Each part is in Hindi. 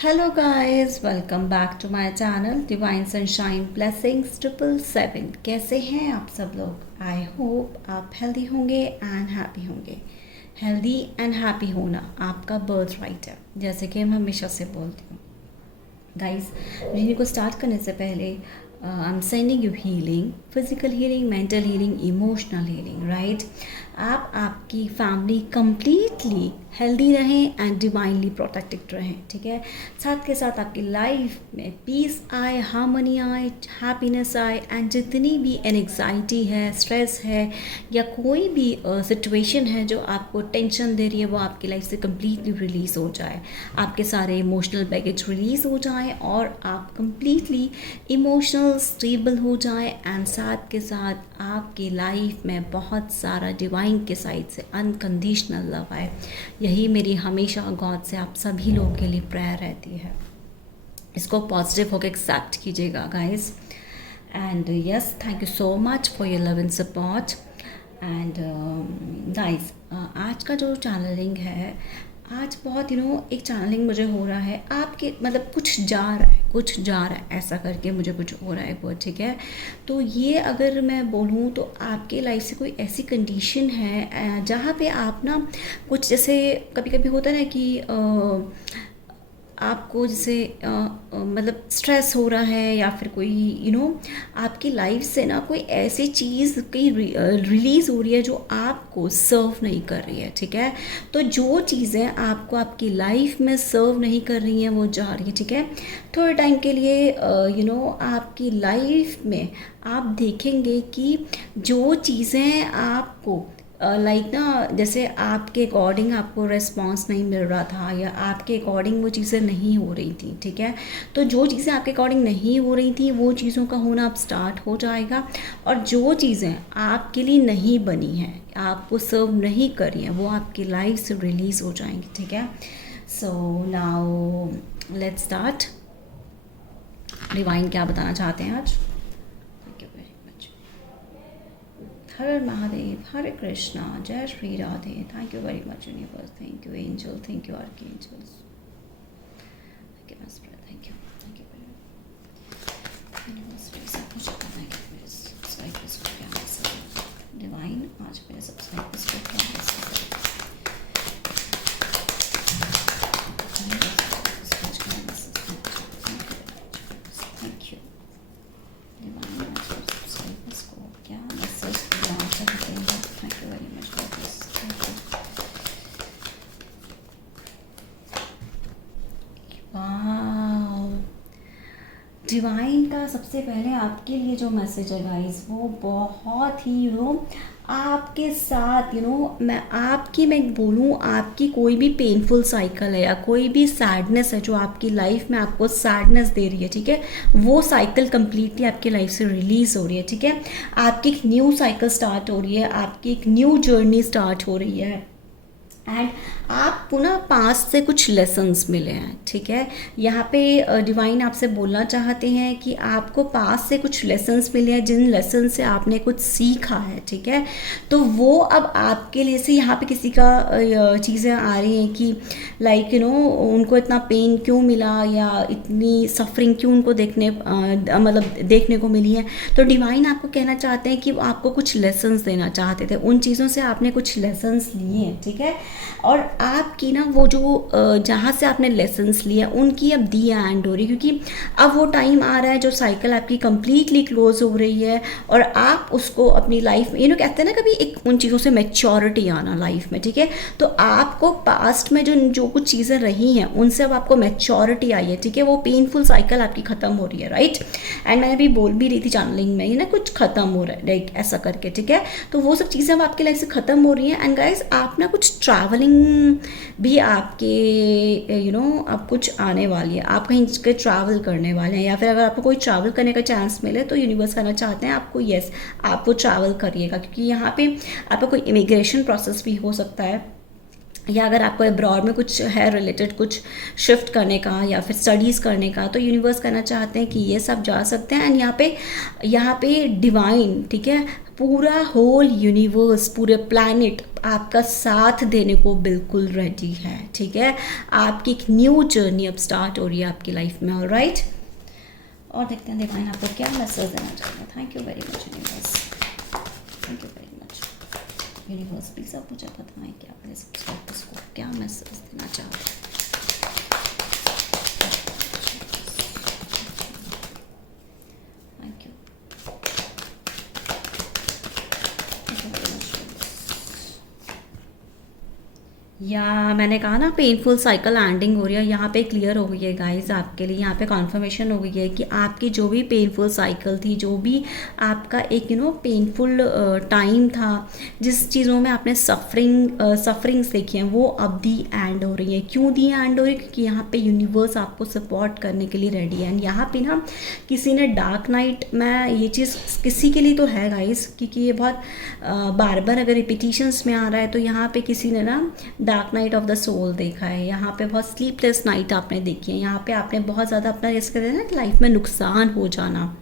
Hello guys, welcome back to my channel divine sunshine blessings 777। कैसे हैं आप सब लोग? आई होप आप हेल्दी होंगे एंड हैप्पी होंगे। हेल्दी एंड हैप्पी होना आपका बर्थ राइट है, जैसे कि हम हमेशा से बोलती हूँ। गाइस, रीडिंग को स्टार्ट करने से पहले I am sending you healing, physical healing, mental healing, emotional healing, right. आप आपकी फैमिली कंप्लीटली हेल्दी रहें एंड डिवाइनली प्रोटेक्टेड रहें, ठीक है। साथ के साथ आपकी लाइफ में पीस आए, हार्मनी आए, हैप्पीनेस आए एंड जितनी भी एंग्जाइटी है, स्ट्रेस है या कोई भी सिचुएशन है जो आपको टेंशन दे रही है, वो आपकी लाइफ से कम्प्लीटली रिलीज़ हो जाए। आपके सारे इमोशनल बैगेज रिलीज़ हो जाए और आप कम्प्लीटली इमोशनल स्टेबल हो जाए एंड साथ के साथ आपकी लाइफ में बहुत सारा डिवाइन के साइड से अनकंडीशनल लव आए। यही मेरी हमेशा गॉड से आप सभी लोगों के लिए प्रेयर रहती है। इसको पॉजिटिव होकर एक्सेप्ट कीजिएगा guys. And yes, thank you so much for your love and support. And guys, आज का जो चैनलिंग है, आज बहुत एक चैनलिंग मुझे हो रहा है आपके, मतलब कुछ जा रहा है ऐसा करके मुझे कुछ हो रहा है वो, ठीक है। तो ये अगर मैं बोलूँ तो आपके लाइफ से कोई ऐसी कंडीशन है जहाँ पे आप ना कुछ, जैसे कभी कभी होता है ना कि आपको जैसे मतलब स्ट्रेस हो रहा है या फिर कोई आपकी लाइफ से ना कोई ऐसी चीज़ कहीं रिलीज़ हो रही है जो आपको सर्व नहीं कर रही है, ठीक है। तो जो चीज़ें आपको आपकी लाइफ में सर्व नहीं कर रही हैं वो जा रही है, ठीक है। थोड़े टाइम के लिए आपकी लाइफ में आप देखेंगे कि जो चीज़ें आपको लाइक ना, जैसे आपके अकॉर्डिंग आपको रिस्पॉन्स नहीं मिल रहा था या आपके अकॉर्डिंग वो चीज़ें नहीं हो रही थी, ठीक है। तो जो चीज़ें आपके अकॉर्डिंग नहीं हो रही थी वो चीज़ों का होना अब स्टार्ट हो जाएगा। और जो चीज़ें आपके लिए नहीं बनी हैं, आपको सर्व नहीं कर रही हैं, वो आपकी लाइफ से रिलीज़ हो जाएंगी, ठीक है। So now let's start. Divine क्या बताना चाहते हैं आज? हर महादेव, हरे कृष्णा, जय Shri Radhe. Thank you very much universe, thank you angel, thank you archangels, thank you master, thank you very much universe. मेरे सब कुछ करना है कि मेरे सब्सक्राइबर्स को क्या मैसेज डिवाइन आज मेरे सब्सक्राइबर्स को क्या मैसेज थैंक यू डिवाइन आज मेरे सब्सक्राइबर्स को क्या मैसेज देना चाहते हैं। Thank you very much for this, thank you. Wow, divine का सबसे पहले आपके लिए जो मैसेज है गाइस, वो बहुत ही आपके साथ मैं बोलूँ, आपकी कोई भी पेनफुल साइकिल है या कोई भी सैडनेस है जो आपकी लाइफ में आपको सैडनेस दे रही है, ठीक है, वो साइकिल कंप्लीटली आपकी लाइफ से रिलीज़ हो रही है, ठीक है। आपकी एक न्यू साइकिल स्टार्ट हो रही है, आपकी एक न्यू जर्नी स्टार्ट हो रही है एंड आपको ना पास्ट से कुछ लेसन्स मिले हैं, ठीक है। यहाँ पे डिवाइन आपसे बोलना चाहते हैं कि आपको पास्ट से कुछ लेसन्स मिले हैं, जिन लेसन से आपने कुछ सीखा है, ठीक है। तो वो अब आपके लिए से यहाँ पे किसी का चीज़ें आ रही हैं कि लाइक उनको इतना पेन क्यों मिला या इतनी सफरिंग क्यों उनको देखने को मिली है। तो डिवाइन आपको कहना चाहते हैं कि वो आपको कुछ लेसन्स देना चाहते थे, उन चीज़ों से आपने कुछ लेसन्स लिए हैं, ठीक है। और आपकी ना वो जो जहाँ से आपने लेसन्स लिया उनकी अब दी एंड हो रही, क्योंकि अब वो टाइम आ रहा है जो साइकिल आपकी कंप्लीटली क्लोज हो रही है और आप उसको अपनी लाइफ में कहते हैं ना कभी एक उन चीज़ों से मैच्योरिटी आना लाइफ में, ठीक है। तो आपको पास्ट में जो कुछ चीज़ें रही हैं उनसे अब आपको मैच्योरिटी आई है, ठीक है। वो पेनफुल साइकिल आपकी ख़त्म हो रही है, राइट। एंड मैंने अभी बोल भी रही थी चैनलिंग में कुछ ख़त्म हो रहा है, लाइक ऐसा करके, ठीक है। तो वो सब चीज़ें अब आपकी लाइफ से ख़त्म हो रही हैं एंड गाइस, आप ना कुछ ट्रैवलिंग भी आपके अब कुछ आने वाली है, आप कहीं के ट्रैवल करने वाले हैं या फिर अगर आपको कोई ट्रैवल करने का चांस मिले तो यूनिवर्स करना चाहते हैं आपको, यस, आप वो ट्रैवल करिएगा, क्योंकि यहाँ पे आपका कोई इमिग्रेशन प्रोसेस भी हो सकता है या अगर आपको अब्रॉड में कुछ है रिलेटेड कुछ शिफ्ट करने का या फिर स्टडीज़ करने का, तो यूनिवर्स करना चाहते हैं कि ये सब जा सकते हैं। एंड यहाँ पे डिवाइन, ठीक है, पूरा होल यूनिवर्स, पूरे प्लैनेट आपका साथ देने को बिल्कुल रेडी है, ठीक है। आपकी एक न्यू जर्नी अब स्टार्ट हो रही है आपकी लाइफ में, ऑलराइट। और देखते हैं डिवाइन आपको क्या मैसेज देना चाहेगा। Thank you very much universe, thank you very much universe. Please आप मुझे बताएं कि आप मेरे सब्सक्राइबर्स को क्या मैसेज देना चाहते हैं। थैंक यू, या मैंने कहा ना पेनफुल साइकिल एंडिंग हो रही है, यहाँ पे क्लियर हो गई है गाइस आपके लिए। यहाँ पे कॉन्फर्मेशन हो गई है कि आपकी जो भी पेनफुल साइकिल थी, जो भी आपका एक पेनफुल टाइम था, जिस चीज़ों में आपने सफरिंग्स देखी हैं, वो अब दी एंड हो रही है। क्यों दी एंड हो रही है? क्योंकि यहाँ पे यूनिवर्स आपको सपोर्ट करने के लिए रेडी है। एंड यहाँ पे ना किसी ने डार्क नाइट, मैं ये चीज़ किसी के लिए तो है गाइस, क्योंकि ये बहुत बार बार अगर रिपीटिशंस में आ रहा है, तो यहाँ पे किसी ने ना dark night of the soul देखा है। यहाँ पे बहुत स्लीपलेस नाइट आपने देखी है। यहाँ पे आपने बहुत ज़्यादा अपना जैसे कहते हैं ना लाइफ में नुकसान हो जाना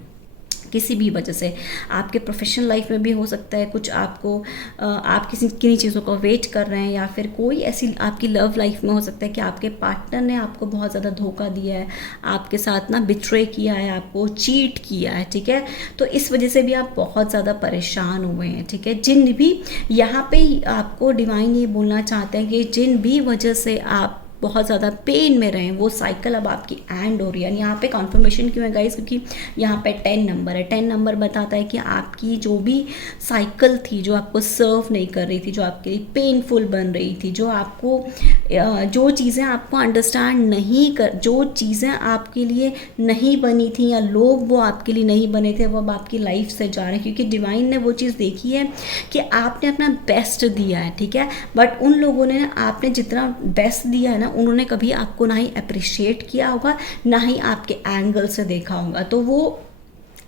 किसी भी वजह से। आपके प्रोफेशनल लाइफ में भी हो सकता है कुछ, आपको आप किन्हीं चीज़ों का वेट कर रहे हैं, या फिर कोई ऐसी आपकी लव लाइफ में हो सकता है कि आपके पार्टनर ने आपको बहुत ज़्यादा धोखा दिया है, आपके साथ ना बिट्रे किया है, आपको चीट किया है, ठीक है। तो इस वजह से भी आप बहुत ज़्यादा परेशान हुए हैं, ठीक है। जिन भी यहाँ पे आपको डिवाइन ये बोलना चाहते हैं कि जिन भी वजह से आप बहुत ज़्यादा पेन में रहें, वो साइकिल अब आपकी एंड हो रही है। यहाँ पे कॉन्फर्मेशन क्यों है गाइस? क्योंकि यहाँ पे 10 नंबर है। 10 नंबर बताता है कि आपकी जो भी साइकिल थी, जो आपको सर्व नहीं कर रही थी, जो आपके लिए पेनफुल बन रही थी, जो चीज़ें आपको अंडरस्टैंड नहीं कर, जो चीज़ें आपके लिए नहीं बनी थी, या लोग वो आपके लिए नहीं बने थे, वो अब आपकी लाइफ से जा रहे हैं। क्योंकि डिवाइन ने वो चीज़ देखी है कि आपने अपना बेस्ट दिया है, ठीक है। बट उन लोगों ने, आपने जितना बेस्ट दिया है ना, उन्होंने कभी आपको ना ही अप्रिशिएट किया होगा, ना ही आपके एंगल से देखा होगा। तो वो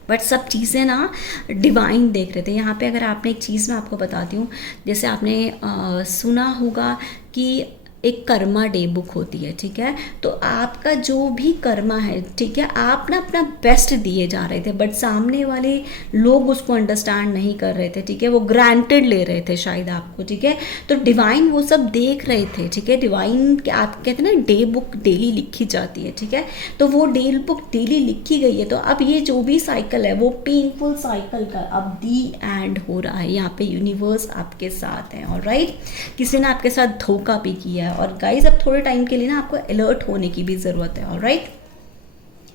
बट सब चीज़ें ना डिवाइन देख रहे थे। यहाँ पे अगर आपने एक चीज़ मैं आपको बताती हूँ, जैसे आपने सुना होगा कि एक कर्मा डे बुक होती है, ठीक है। तो आपका जो भी कर्मा है, ठीक है, आप ना अपना बेस्ट दिए जा रहे थे, बट सामने वाले लोग उसको अंडरस्टैंड नहीं कर रहे थे, ठीक है। वो ग्रांटेड ले रहे थे शायद आपको, ठीक है। तो डिवाइन वो सब देख रहे थे, ठीक है। डिवाइन के आप कहते हैं ना डे बुक डेली लिखी जाती है, ठीक है। तो वो डे बुक डेली लिखी गई है। तो अब ये जो भी साइकिल है, वो पेनफुल साइकिल का अब दी एंड हो रहा है। यहाँ पे यूनिवर्स आपके साथ है, ऑलराइट। किसी ने आपके साथ धोखा भी किया है, और गाइस अब थोड़े टाइम के लिए ना आपको अलर्ट होने की भी ज़रूरत है, ऑलराइट,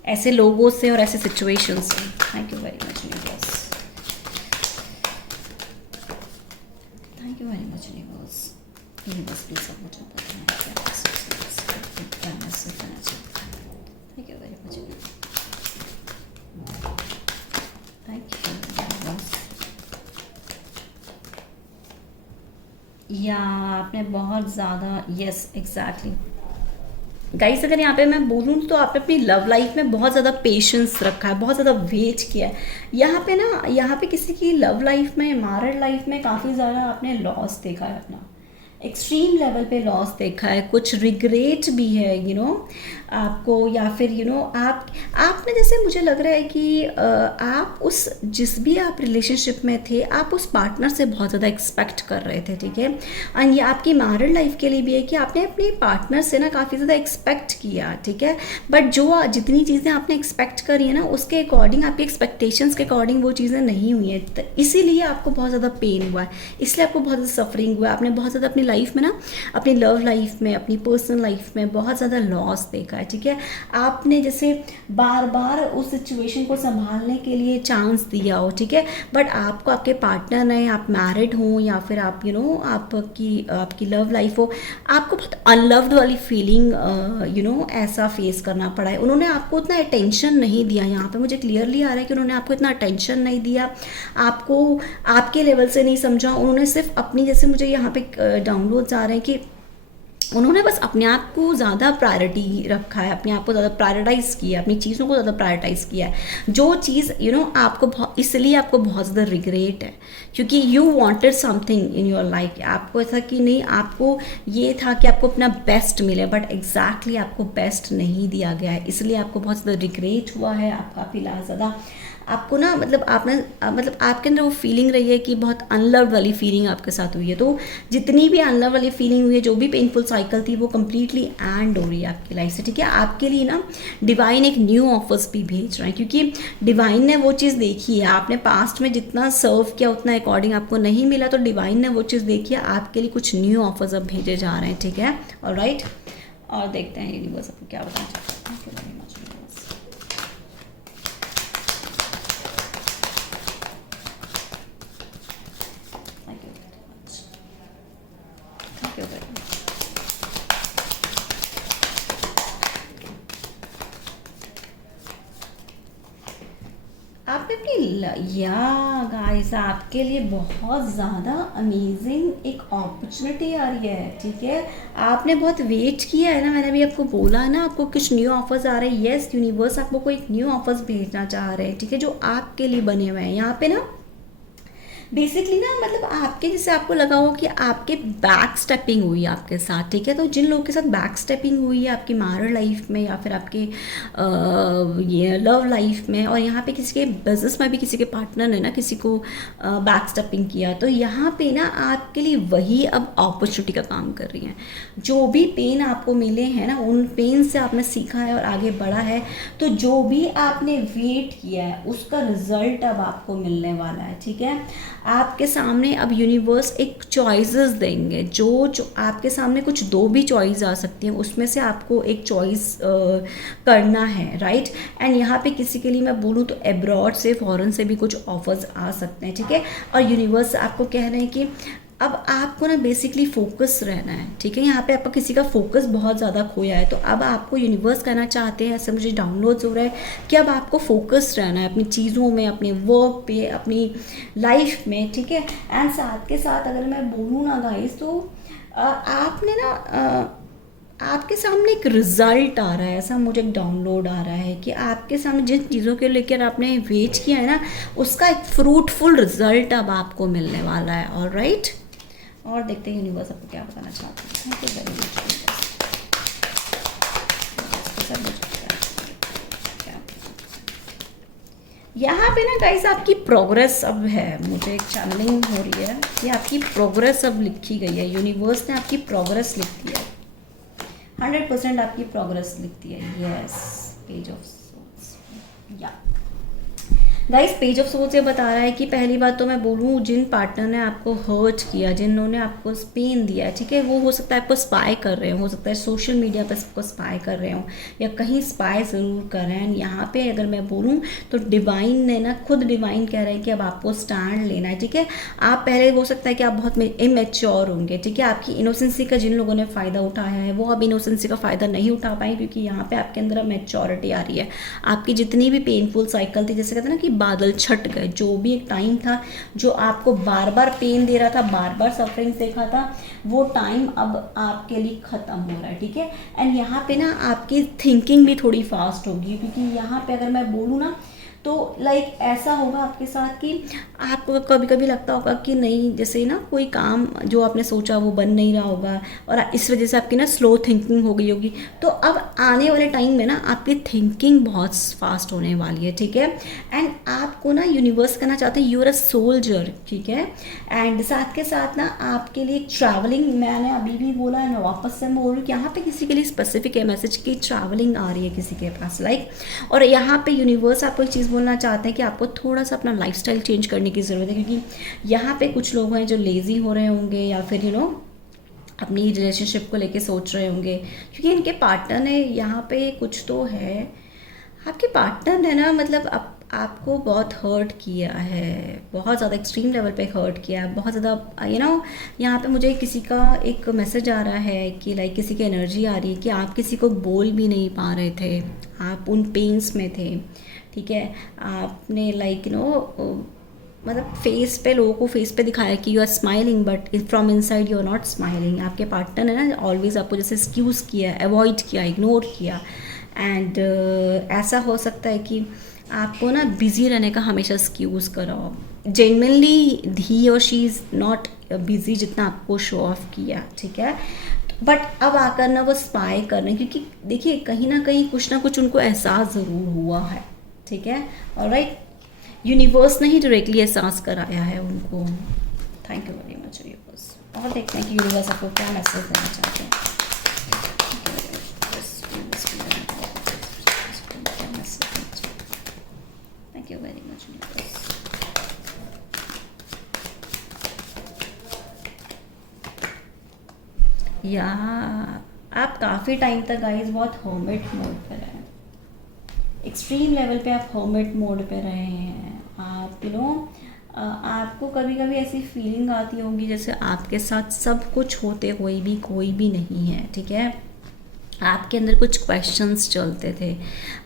ऐसे लोगों से और ऐसे सिचुएशन से। Thank you very much universe, thank you very much universe. Universe please अब मुझे बताएं क्या मैसेज देना चाहते हैं। Thank you very much universe, thank you universe. या आपने बहुत ज़्यादा, यस एग्जैक्टली गाइस, अगर यहाँ पे मैं बोलूँ तो आपने अपनी लव लाइफ में बहुत ज़्यादा पेशेंस रखा है, बहुत ज़्यादा वेट किया है। यहाँ पे किसी की लव लाइफ में, मैरिड लाइफ में काफ़ी ज़्यादा आपने लॉस देखा है, अपना एक्सट्रीम लेवल पे लॉस देखा है, कुछ रिग्रेट भी है आपको, या फिर आपने जैसे मुझे लग रहा है कि आप उस जिस भी आप रिलेशनशिप में थे, आप उस पार्टनर से बहुत ज़्यादा एक्सपेक्ट कर रहे थे, ठीक है। एंड ये आपकी मैरिड लाइफ के लिए भी है कि आपने अपने पार्टनर से ना काफ़ी ज़्यादा एक्सपेक्ट किया, ठीक है। बट जितनी चीज़ें आपने एक्सपेक्ट करी है ना, उसके अकॉर्डिंग, आपकी एक्सपेक्टेशंस के अकॉर्डिंग वो चीज़ें नहीं हुई हैं। तो इसीलिए आपको बहुत ज़्यादा पेन हुआ है, इसलिए आपको बहुत ज़्यादा सफरिंग हुआ है। आपने बहुत ज़्यादा अपनी लाइफ में ना, अपनी लव लाइफ में, अपनी पर्सनल लाइफ में बहुत ज़्यादा लॉस देखा है, ठीक है। आपने जैसे बार बार उस सिचुएशन को संभालने के लिए चांस दिया हो, ठीक है। बट आपको आपके पार्टनर ने, आप मैरिड हो या फिर आप आपकी लव लाइफ हो, आपको बहुत अनलव्ड वाली फीलिंग ऐसा फेस करना पड़ा है। उन्होंने आपको उतना अटेंशन नहीं दिया। यहाँ पे मुझे क्लियरली आ रहा है कि उन्होंने आपको इतना अटेंशन नहीं दिया, आपको आपके लेवल से नहीं समझा। उन्होंने सिर्फ अपनी, जैसे मुझे यहाँ पे डाउनलोड्स आ रहे हैं कि उन्होंने बस अपने आप को ज़्यादा प्रायोरिटी रखा है, अपने आप को ज़्यादा प्रायोरिटाइज़ किया, अपनी चीज़ों को ज़्यादा प्रायोरिटाइज़ किया है। जो चीज़ आपको इसलिए आपको बहुत ज़्यादा रिग्रेट है, क्योंकि you wanted something in your life. आपको ऐसा कि नहीं, आपको ये था कि आपको अपना बेस्ट मिले, बट एग्जैक्टली आपको बेस्ट नहीं दिया गया है, इसलिए आपको बहुत ज़्यादा रिग्रेट हुआ है। आप काफ़ी ज़्यादा आपको ना मतलब आपने मतलब आपके अंदर वो फीलिंग रही है कि बहुत अनलव्ड वाली फीलिंग आपके साथ हुई है। तो जितनी भी अनलव वाली फीलिंग हुई है, जो भी पेनफुल साइकिल थी, वो कम्प्लीटली एंड हो रही है आपकी लाइफ से, ठीक है। आपके लिए ना डिवाइन एक न्यू ऑफर्स भी भेज रहा है, क्योंकि डिवाइन ने वो चीज़ देखी है, आपने पास्ट में जितना सर्व किया उतना अकॉर्डिंग आपको नहीं मिला, तो डिवाइन ने वो चीज़ देखी है, आपके लिए कुछ न्यू ऑफर्स अब भेजे जा रहे हैं, ठीक है। ऑलराइट, और देखते हैं यूनिवर्स आपको क्या बताना चाहते हैं। Thank you very much, universe. Thank you very much. Thank you very much. आपने अपनी या गाइस आपके लिए बहुत ज़्यादा अमेजिंग एक अपॉर्चुनिटी आ रही है, ठीक है। आपने बहुत वेट किया है ना, मैंने भी आपको बोला है ना, आपको कुछ न्यू ऑफर्स आ रहे हैं। यस, यूनिवर्स आपको कोई न्यू ऑफर्स भेजना चाह रहे हैं, ठीक है, जो आपके लिए बने हुए हैं। यहाँ पे ना बेसिकली ना मतलब आपके जैसे आपको लगा हो कि आपके बैक स्टेपिंग हुई है आपके साथ, ठीक है। तो जिन लोगों के साथ बैक स्टेपिंग हुई है आपकी मैरिड लाइफ में या फिर आपके ये लव लाइफ में, और यहाँ पे किसी के बिजनेस में भी किसी के पार्टनर ने ना किसी को बैक स्टेपिंग किया, तो यहाँ पे ना आपके लिए वही अब अपॉर्चुनिटी का काम कर रही हैं। जो भी पेन आपको मिले हैं ना, उन पेन से आपने सीखा है और आगे बढ़ा है, तो जो भी आपने वेट किया है उसका रिजल्ट अब आपको मिलने वाला है, ठीक है। आपके सामने अब यूनिवर्स एक चॉइसेस देंगे, जो आपके सामने कुछ दो भी चॉइस आ सकती हैं, उसमें से आपको एक चॉइस करना है, राइट। एंड यहाँ पे किसी के लिए मैं बोलूँ तो अब्रॉड से, फॉरेन से भी कुछ ऑफर्स आ सकते हैं, ठीक है। और यूनिवर्स आपको कह रहे हैं कि अब आपको ना बेसिकली फोकस रहना है, ठीक है। यहाँ पे आपका किसी का फोकस बहुत ज़्यादा खोया है, तो अब आपको यूनिवर्स कहना चाहते हैं, ऐसे मुझे डाउनलोड्स हो रहा है कि अब आपको फोकस रहना है अपनी चीज़ों में, अपने वर्क पे, अपनी लाइफ में, ठीक है। एंड साथ के साथ अगर मैं बोलूँ ना गाइस, तो आपने ना आपके सामने एक रिजल्ट आ रहा है, ऐसा मुझे एक डाउनलोड आ रहा है कि आपके सामने जिन चीज़ों के लेकर आपने वेट किया है ना, उसका एक फ्रूटफुल रिजल्ट अब आपको मिलने वाला है। ऑलराइट, और देखते हैं यूनिवर्स आपको क्या बताना चाहते हैं। Thank you very much. यहाँ पे ना गाइस आपकी प्रोग्रेस अब है, मुझे एक चैनलिंग हो रही है कि आपकी प्रोग्रेस अब लिखी गई है, यूनिवर्स ने आपकी प्रोग्रेस लिख दी है, 100% आपकी प्रोग्रेस लिखती है। यस, पेज ऑफ सोल्स, या गाइस पेज ऑफ सोल्स ये बता रहा है कि पहली बात तो मैं बोलूँ, जिन पार्टनर ने आपको हर्ट किया, जिन्होंने आपको पेन दिया, ठीक है, वो हो सकता है आपको स्पाई कर रहे हो सकता है सोशल मीडिया पर आपको स्पाई कर रहे हो, या कहीं स्पाई ज़रूर कर रहे हैं। यहाँ पे अगर मैं बोलूँ तो डिवाइन ने ना, खुद डिवाइन कह रहे हैं कि अब आपको स्टैंड लेना है, ठीक है। आप पहले हो सकता है कि आप बहुत इमेच्योर होंगे, ठीक है, आपकी इनोसेंसी का जिन लोगों ने फ़ायदा उठाया है वो अब इनोसेंसी का फ़ायदा नहीं उठा पाए, क्योंकि यहाँ पे आपके अंदर मैच्योरिटी आ रही है। आपकी जितनी भी पेनफुल साइकिल थी, जैसे कहते हैं ना कि बादल छट गए, जो भी एक टाइम था जो आपको बार बार पेन दे रहा था, बार बार सफरिंग देखा था, वो टाइम अब आपके लिए ख़त्म हो रहा है, ठीक है। एंड यहाँ पे ना आपकी थिंकिंग भी थोड़ी फास्ट होगी, क्योंकि यहाँ पे अगर मैं बोलूँ ना तो लाइक ऐसा होगा आपके साथ कि आपको कभी कभी लगता होगा कि नहीं, जैसे ना कोई काम जो आपने सोचा वो बन नहीं रहा होगा, और इस वजह से आपकी ना स्लो थिंकिंग हो गई होगी। तो अब आने वाले टाइम में ना आपकी थिंकिंग बहुत फास्ट होने वाली है, ठीक है। एंड आपको ना यूनिवर्स कहना चाहते हैं यू आर अ सोल्जर, ठीक है। एंड साथ के साथ ना आपके लिए ट्रैवलिंग, मैंने अभी भी बोला है, मैं वापस से बोल रही हूँ कि यहाँ पे किसी के लिए स्पेसिफिक है मैसेज की ट्रैवलिंग आ रही है किसी के पास, लाइक। और यहाँ पे यूनिवर्स आपको एक चीज़ बोलना चाहते हैं कि आपको थोड़ा सा अपना लाइफस्टाइल चेंज करने की ज़रूरत है, क्योंकि यहाँ पे कुछ लोग हैं जो लेज़ी हो रहे होंगे, या फिर अपनी रिलेशनशिप को लेके सोच रहे होंगे, क्योंकि इनके पार्टनर ने यहाँ पे कुछ तो है, आपके पार्टनर ने ना मतलब आपको बहुत हर्ट किया है, बहुत ज़्यादा एक्सट्रीम लेवल पे हर्ट किया है, बहुत ज़्यादा यहाँ पे मुझे किसी का एक मैसेज आ रहा है कि लाइक किसी की एनर्जी आ रही है कि आप किसी को बोल भी नहीं पा रहे थे, आप उन पेन्स में थे, ठीक है। आपने लाइक मतलब फेस पे, लोगों को फेस पे दिखाया कि you are smiling, but from inside you are not smiling. आपके पार्टनर ने ना ऑलवेज आपको जैसे एक्सक्यूज़ किया, अवॉइड किया, इग्नोर किया। एंड ऐसा हो सकता है कि आपको ना बिज़ी रहने का हमेशा एक्सक्यूज़ कराओ, जेन्युइनली ही और शी इज़ नॉट बिज़ी जितना आपको शो ऑफ किया, ठीक है। बट अब आकर ना वो स्पाई कर रहे हैं, क्योंकि देखिए कहीं ना कहीं कुछ ना कुछ उनको एहसास ज़रूर हुआ है, ठीक है। ऑलराइट, यूनिवर्स ने ही डायरेक्टली एहसास कराया है उनको। Thank you very much universe. और देखते हैं कि यूनिवर्स आपको क्या मैसेज देना चाहते हैं। Thank you very much universe. या आप काफ़ी टाइम तक गाइस बहुत हर्मिट मोड पे रहे हैं, एक्सट्रीम लेवल पे आप हर्मिट मोड पे रहे हैं। आप आपको कभी कभी ऐसी फीलिंग आती होगी जैसे आपके साथ सब कुछ होते हुए भी कोई भी नहीं है, ठीक है। आपके अंदर कुछ क्वेश्चंस चलते थे,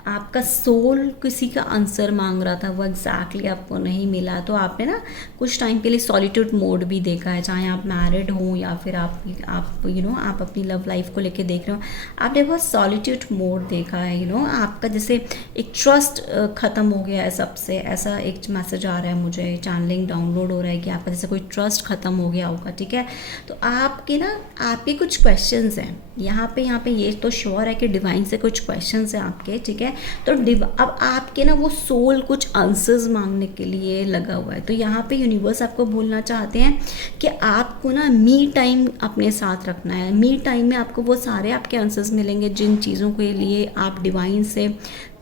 आपका सोल किसी का आंसर मांग रहा था, वो एग्जैक्टली आपको नहीं मिला, तो आपने ना कुछ टाइम के लिए सॉलिट्यूड मोड भी देखा है, चाहे आप मैरिड हो या फिर आप आप अपनी लव लाइफ को लेके देख रहे हो, आपने बहुत सॉलिट्यूड मोड देखा है। आपका जैसे एक ट्रस्ट ख़त्म हो गया है सबसे, ऐसा एक मैसेज आ रहा है मुझे, चैनलिंग डाउनलोड हो रहा है कि आपका जैसे कोई ट्रस्ट ख़त्म हो गया होगा, ठीक है। तो आपके कुछ क्वेश्चंस हैं यहाँ पे ये तो श्योर है कि डिवाइन से कुछ क्वेश्चंस हैं आपके, ठीक है। तो अब आपके ना वो सोल कुछ आंसर्स मांगने के लिए लगा हुआ है। तो यहाँ पे यूनिवर्स आपको बोलना चाहते हैं कि आपको ना मी टाइम अपने साथ रखना है। मी टाइम में आपको वो सारे आपके आंसर्स मिलेंगे जिन चीज़ों के लिए आप डिवाइन से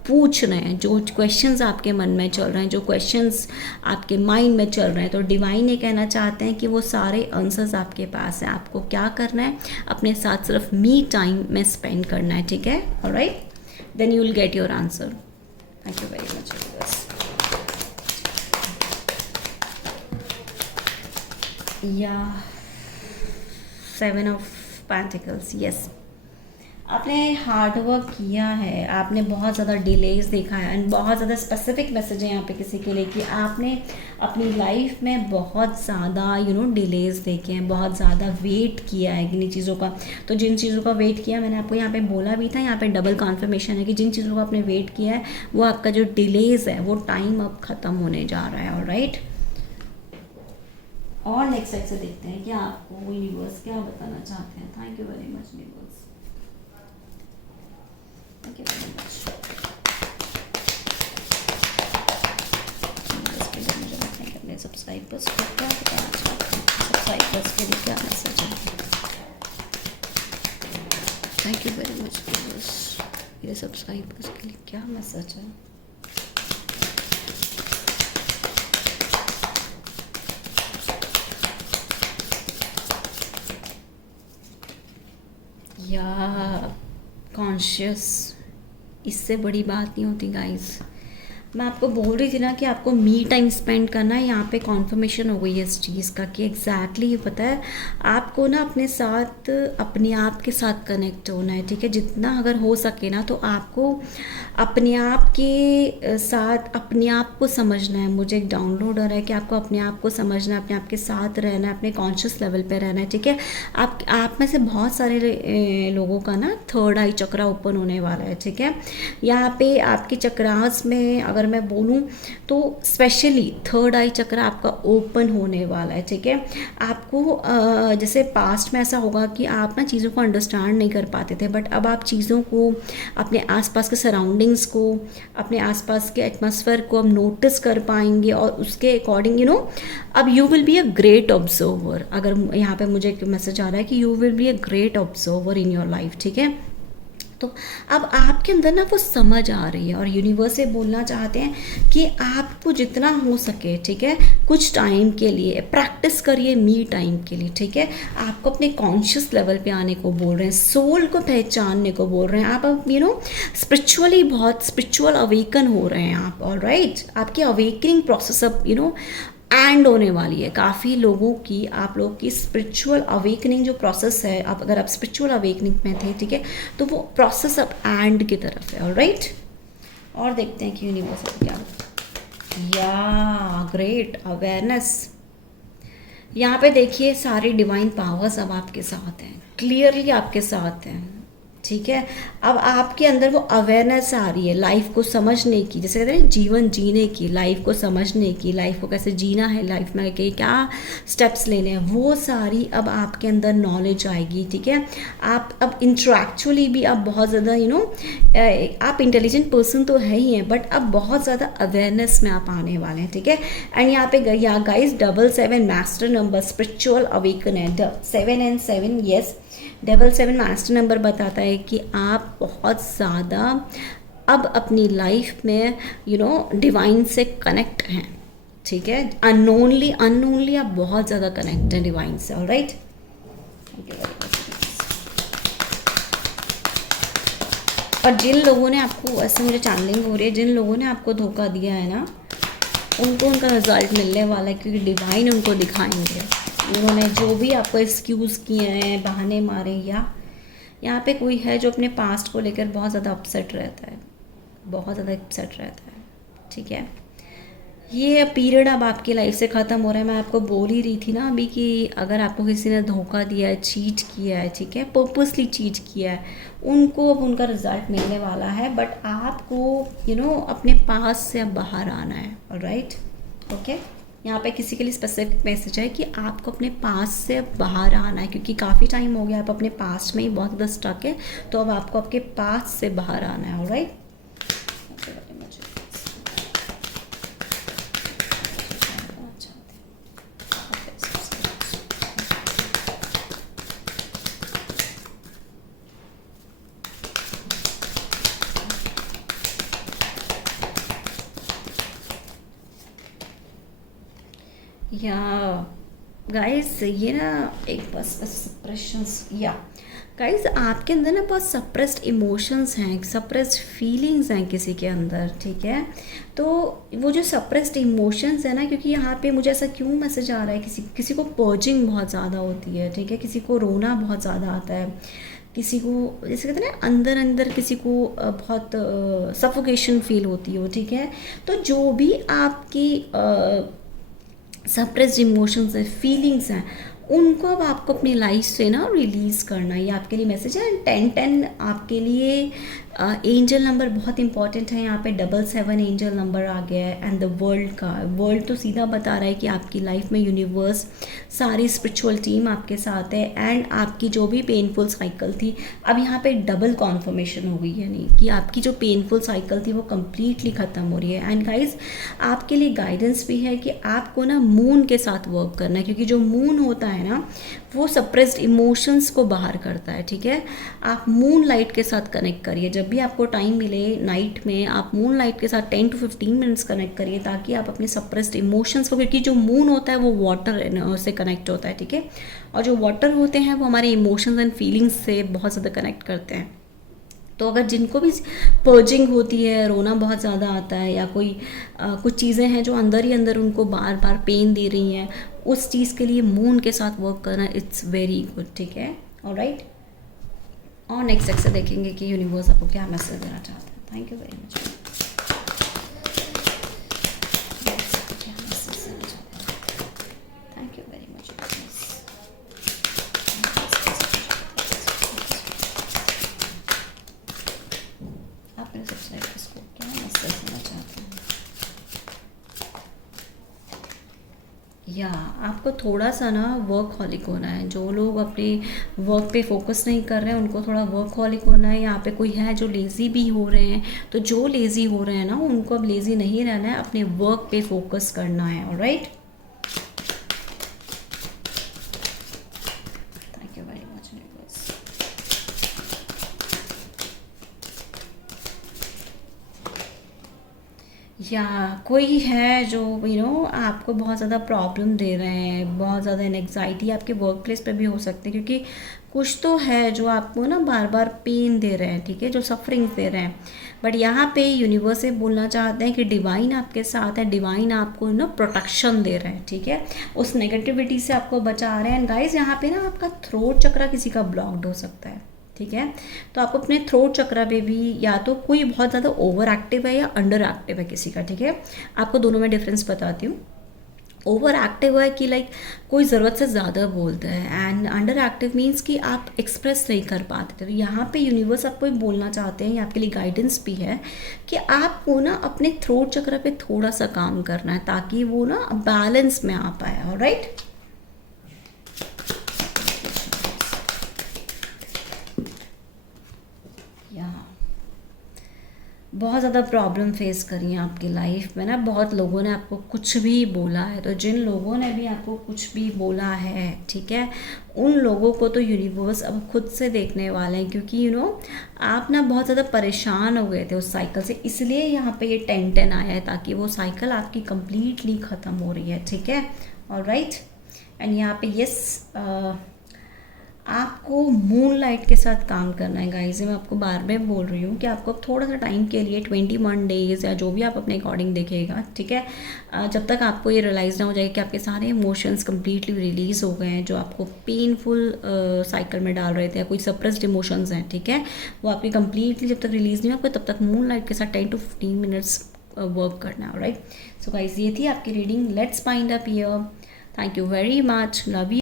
पूछ रहे हैं, जो क्वेश्चंस आपके मन में चल रहे हैं, जो क्वेश्चंस आपके माइंड में चल रहे हैं। तो डिवाइन ये कहना चाहते हैं कि वो सारे आंसर्स आपके पास हैं। आपको क्या करना है, अपने साथ सिर्फ मी टाइम में स्पेंड करना है, ठीक है। Alright, then you will get your answer. Thank you very much universe. या 7 ऑफ पेंटिकल्स, यस, आपने हार्ड वर्क किया है, आपने बहुत ज़्यादा डिलेज देखा है, एंड बहुत ज़्यादा स्पेसिफिक मैसेज है यहाँ पे किसी के लिए कि आपने अपनी लाइफ में बहुत ज़्यादा डिलेज देखे हैं, बहुत ज़्यादा वेट किया है किन्हीं चीज़ों का। तो जिन चीज़ों का वेट किया, मैंने आपको यहाँ पे बोला भी था, यहाँ पे डबल कन्फर्मेशन है कि जिन चीज़ों का आपने वेट किया है वो आपका जो डिलेज है वो टाइम अब ख़त्म होने जा रहा है। ऑलराइट, और नेक्स्ट साइड से देखते हैं कि आपको यूनिवर्स क्या बताना चाहते हैं। Thank you very much universe. Thank you very much. इसके लिए मुझे बताएं कि अपने सब्सक्राइबर्स को क्या बताना चाहते हैं, सब्सक्राइबर्स के लिए क्या मैसेज है। Thank you very much viewers, मेरे सब्सक्राइबर्स के लिए क्या मैसेज है। या कॉन्शियस, इससे बड़ी बात नहीं होती गाइस। मैं आपको बोल रही थी ना कि आपको मी टाइम स्पेंड करना है। यहाँ पे कॉन्फर्मेशन हो गई है इस चीज़ का कि एग्जैक्टली ये पता है आपको ना अपने साथ, अपने आप के साथ कनेक्ट होना है, ठीक है। जितना अगर हो सके ना तो आपको अपने आप के साथ अपने आप को समझना है। मुझे एक डाउनलोड हो रहा है कि आपको अपने आप को समझना है, अपने आप के साथ रहना है, अपने कॉन्शियस लेवल पे रहना है, ठीक है। आप में से बहुत सारे लोगों का ना थर्ड आई चक्रा ओपन होने वाला है, ठीक है। यहाँ पे आपके चक्रास में अगर मैं बोलूँ तो स्पेशली थर्ड आई चक्र आपका ओपन होने वाला है, ठीक है। आपको जैसे पास्ट में ऐसा होगा कि आप ना चीज़ों को अंडरस्टैंड नहीं कर पाते थे, बट अब आप चीज़ों को, अपने आसपास के सराउंडिंग्स को, अपने आसपास के एटमॉस्फेयर को अब नोटिस कर पाएंगे और उसके अकॉर्डिंग अब you will be a great observer. अगर यहाँ पे मुझे एक मैसेज आ रहा है कि you will be a great observer in your life, ठीक है। तो अब आपके अंदर ना वो समझ आ रही है और यूनिवर्स से बोलना चाहते हैं कि आपको जितना हो सके, ठीक है, कुछ टाइम के लिए प्रैक्टिस करिए मी टाइम के लिए, ठीक है। आपको अपने कॉन्शियस लेवल पे आने को बोल रहे हैं, सोल को पहचानने को बोल रहे हैं। आप अब स्पिरिचुअली बहुत स्पिरिचुअल अवेकन हो रहे हैं आप। ऑलराइट, आपकी अवेकनिंग प्रोसेस अब एंड होने वाली है। काफ़ी लोगों की, आप लोग की स्पिरिचुअल अवेकनिंग जो प्रोसेस है, आप अगर आप स्पिरिचुअल अवेकनिंग में थे, ठीक है, तो वो प्रोसेस अब एंड की तरफ है। ऑलराइट, और देखते हैं कि यूनिवर्स क्या, या ग्रेट अवेयरनेस। यहाँ पे देखिए सारी डिवाइन पावर्स अब आपके साथ हैं, क्लियरली आपके साथ हैं, ठीक है। अब आपके अंदर वो अवेयरनेस आ रही है लाइफ को समझने की, जैसे कहते हैं जीवन जीने की, लाइफ को समझने की, लाइफ को कैसे जीना है, लाइफ में के क्या स्टेप्स लेने हैं, वो सारी अब आपके अंदर नॉलेज आएगी। ठीक है। आप अब इंटेलेक्चुअली भी आप बहुत ज़्यादा आप इंटेलिजेंट पर्सन तो है ही हैं, बट अब बहुत ज़्यादा अवेयरनेस में आप आने वाले हैं। ठीक है। एंड यहाँ पे guys 777 master number spiritual awaken है, 7 and 7 यस 777 मास्टर नंबर बताता है कि आप बहुत ज़्यादा अब अपनी लाइफ में डिवाइन से कनेक्ट हैं। ठीक है। अननोनली आप बहुत ज़्यादा कनेक्ट हैं डिवाइन से। Alright, thank you very much. और जिन लोगों ने आपको, ऐसे मुझे चैनलिंग हो रही है, जिन लोगों ने आपको धोखा दिया है ना, उनको उनका रिजल्ट मिलने वाला है, क्योंकि डिवाइन उनको दिखाएंगे। उन्होंने जो भी आपको एक्सक्यूज़ किए हैं, बहाने मारे, या यहाँ पे कोई है जो अपने पास्ट को लेकर बहुत ज़्यादा अपसेट रहता है, बहुत ज़्यादा अपसेट रहता है। ठीक है। ये पीरियड अब आपकी लाइफ से ख़त्म हो रहा है। मैं आपको बोल ही रही थी ना अभी कि अगर आपको किसी ने धोखा दिया है, चीट किया है, ठीक है, पर्पसली चीट किया है, उनको अब उनका रिजल्ट मिलने वाला है। बट आपको अपने पास से अब बाहर आना है। Alright, okay. यहाँ पे किसी के लिए स्पेसिफिक मैसेज है कि आपको अपने पास से अब बाहर आना है, क्योंकि काफ़ी टाइम हो गया आप अपने पास्ट में ही बहुत ज़्यादा स्टक है, तो अब आपको आपके पास से बाहर आना है। ऑलराइट, या गाइस ये ना एक बस सप्रेशंस, या गाइस आपके अंदर ना बहुत सप्रेस्ड इमोशंस हैं, सप्रेस्ड फीलिंग्स हैं किसी के अंदर। ठीक है। तो वो जो सप्रेस्ड इमोशंस है ना, क्योंकि यहाँ पे मुझे ऐसा क्यों मैसेज आ रहा है, किसी को पर्जिंग बहुत ज़्यादा होती है। ठीक है। किसी को रोना बहुत ज़्यादा आता है, किसी को जैसे कहते हैं ना अंदर अंदर किसी को बहुत सफोकेशन फील होती हो। ठीक है। तो जो भी आपकी सप्रेस्ड इमोशंस है, फीलिंग्स हैं, उनको अब आपको अपनी लाइफ से ना रिलीज़ करना है। ये आपके लिए मैसेज है। 1010 आपके लिए एंजल नंबर बहुत इंपॉर्टेंट है। यहाँ पे 777 एंजल नंबर आ गया है। एंड द वर्ल्ड तो सीधा बता रहा है कि आपकी लाइफ में यूनिवर्स, सारी स्पिरिचुअल टीम आपके साथ है। एंड आपकी जो भी पेनफुल साइकिल थी, अब यहाँ पे डबल कॉन्फर्मेशन हो गई है, नहीं कि आपकी जो पेनफुल साइकिल थी वो कम्प्लीटली ख़त्म हो रही है। एंड गाइज आपके लिए गाइडेंस भी है कि आपको ना मून के साथ वर्क करना है, क्योंकि जो मून होता है ना वो सप्रेस्ड इमोशंस को बाहर करता है। ठीक है। आप मून लाइट के साथ कनेक्ट करिए, जब भी आपको टाइम मिले नाइट में आप मून लाइट के साथ 10 to 15 मिनट्स कनेक्ट करिए, ताकि आप अपने सप्रेस्ड इमोशंस को, क्योंकि जो मून होता है वो वाटर से कनेक्ट होता है। ठीक है। और जो वाटर होते हैं वो हमारे इमोशंस एंड फीलिंग्स से बहुत ज़्यादा कनेक्ट करते हैं। तो अगर जिनको भी पर्जिंग होती है, रोना बहुत ज़्यादा आता है, या कोई कुछ चीज़ें हैं जो अंदर ही अंदर उनको बार बार पेन दे रही हैं, उस चीज़ के लिए मून के साथ वर्क करना इट्स वेरी गुड। ठीक है। ऑलराइट, और नेक्स्ट से देखेंगे कि यूनिवर्स आपको क्या मैसेज देना चाहता है। Thank you very much. Thank you very much. आप मेरे सबसे इसको क्या मैसेज देना चाहते हैं? या आपको थोड़ा सा ना वर्कहॉलिक होना है। जो लोग अपने वर्क पे फोकस नहीं कर रहे हैं उनको थोड़ा वर्कहॉलिक होना है। यहाँ पे कोई है जो लेज़ी भी हो रहे हैं, तो जो लेज़ी हो रहे हैं ना उनको अब लेज़ी नहीं रहना है, अपने वर्क पे फोकस करना है। Alright, thank you very much. या कोई है जो आपको बहुत ज़्यादा प्रॉब्लम दे रहे हैं, बहुत ज़्यादा एंग्जाइटी आपके वर्क प्लेस पे भी हो सकती है, क्योंकि कुछ तो है जो आपको ना बार बार पेन दे रहे हैं। ठीक है। जो सफरिंग्स दे रहे हैं, बट यहाँ पे यूनिवर्स से बोलना चाहते हैं कि डिवाइन आपके साथ है, डिवाइन आपको प्रोटेक्शन दे रहे हैं। ठीक है। उस नेगेटिविटी से आपको बचा रहे हैं। गाइज यहाँ पे ना आपका थ्रोट चक्रा किसी का ब्लॉक्ड हो सकता है। ठीक है। तो आपको अपने थ्रोट चक्रा पे भी, या तो कोई बहुत ज़्यादा ओवर एक्टिव है या अंडर एक्टिव है किसी का। ठीक है। आपको दोनों में डिफरेंस बताती हूँ। ओवर एक्टिव है कि लाइक कोई ज़रूरत से ज़्यादा बोलते हैं, एंड अंडर एक्टिव मीन्स कि आप एक्सप्रेस नहीं कर पाते। तो यहाँ पे यूनिवर्स आपको ये बोलना चाहते हैं, ये आपके लिए गाइडेंस भी है कि आपको ना अपने थ्रोट चक्र पे थोड़ा सा काम करना है ताकि वो ना बैलेंस में आ पाए। ऑलराइट, बहुत ज़्यादा प्रॉब्लम फेस करी है आपकी लाइफ में ना, बहुत लोगों ने आपको कुछ भी बोला है। तो जिन लोगों ने भी आपको कुछ भी बोला है, ठीक है, उन लोगों को तो यूनिवर्स अब खुद से देखने वाले हैं, क्योंकि यू नो आप ना बहुत ज़्यादा परेशान हो गए थे उस साइकिल से, इसलिए यहाँ पे ये 10-10 आया है ताकि वो साइकिल आपकी कंप्लीटली ख़त्म हो रही है। ठीक है, ऑलराइट। एंड यहाँ पे यस, आपको मून लाइट के साथ काम करना है गाइस। मैं आपको बार बार बोल रही हूँ कि आपको थोड़ा सा टाइम के लिए 21 डेज़ या जो भी आप अपने अकॉर्डिंग देखेगा, ठीक है, जब तक आपको ये रियलाइज़ ना हो जाए कि आपके सारे इमोशंस कम्प्लीटली रिलीज़ हो गए हैं जो आपको पेनफुल साइकिल में डाल रहे थे, या कोई सप्रेस्ड इमोशंस हैं, ठीक है, वो आपकी कम्प्लीटली जब तक रिलीज़ नहीं हो आपको, तब तक मून लाइट के साथ 10 to 15 मिनट्स वर्क करना है। राइट, सो गाइस ये थी आपकी reading. Let's find up here. Thank you very much, love you.